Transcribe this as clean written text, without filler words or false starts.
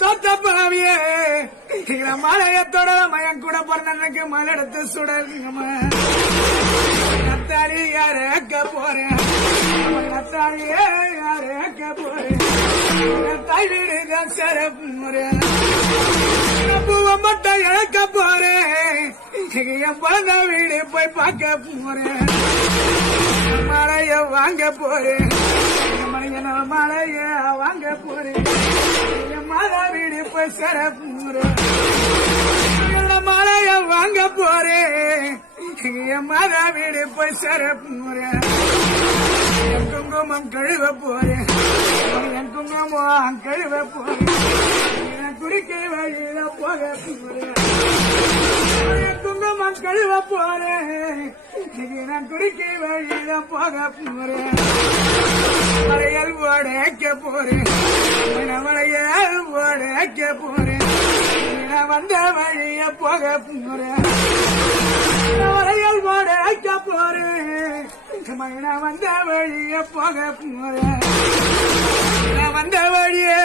தோத்த பழவியே மலையத்தோட மயம் கூட பிறந்தனுக்கு மலெடுத்து சுடருங்கம்மா நத்தாளி யாரேக்க போறேன் நத்தாளியே யாரேக்க போறேன் தாய் வீடு தான் சிறப்புறேன் பூவை மட்டும் இழக்க போறேன் என் பிறந்த வீடு போய் பார்க்க போறேன் மழைய வாங்க போறேன் மழைய வாங்க போறேன் என் மாதா வீடு போய் சிறப்புறேன் மழைய வாங்க போறேன் என் மாதா வீடு போய் சிறப்புறேன் என் குங்குமம் கழுவ போறேன் என் குங்குமம் கழுவ போறேன் குடிக்க வழியில போக போறேன் குங்குமம் கழுவ போறேன் நான் குடிக்க வழியில போக போறேன் மலையல் ஓடைக்க போறேன் மலையல் ஓடைக்க போறேன் நான் வந்த வழிய போக போறேன் மலையல் ஓடைக்க போறேன் நான் வந்த வழிய போக போறேன் நான் வந்த வழியே